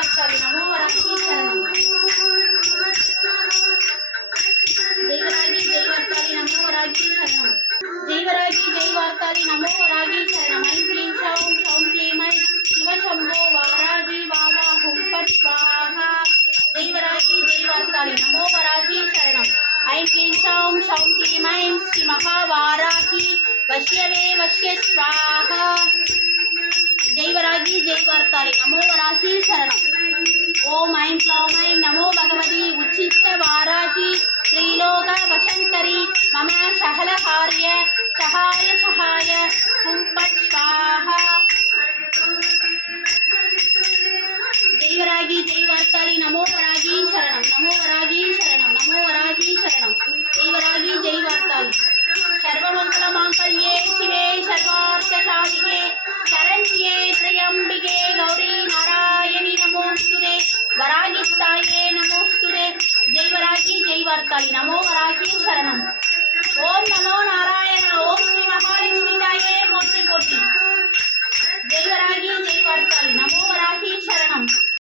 శ్రీవాస్తవి నమో వరక్షీశరణం జైవరాగి జైవార్తాలి నమో వరాగి శరణం జైవరాగి జైవార్తాలి నమో వరాగి శరణం ఐం క్లీం షౌం షౌం క్లీం ఐం శివ శంభో వారాగి వావా హుం పట్ స్వాహా జైవరాగి జైవార్తాలి నమో వరాగి శరణం ఐం క్లీం షౌం షౌం క్లీం ఐం శ్రీ మహావారాహి వశ్యవే వశ్య స్వాహా ஜெய்வராகி ஜெய்வார்த்தாளி நமோ வராகி சரணம் ఓం ఐం క్లౌం ఐం నమో భగవతి ఉచ్చిష్ట వారాహి శ్రీలోక వశంకరి మమ సహలహారి. ஸ்ரீவார்த்தாளி நமோகராகி சரணம்.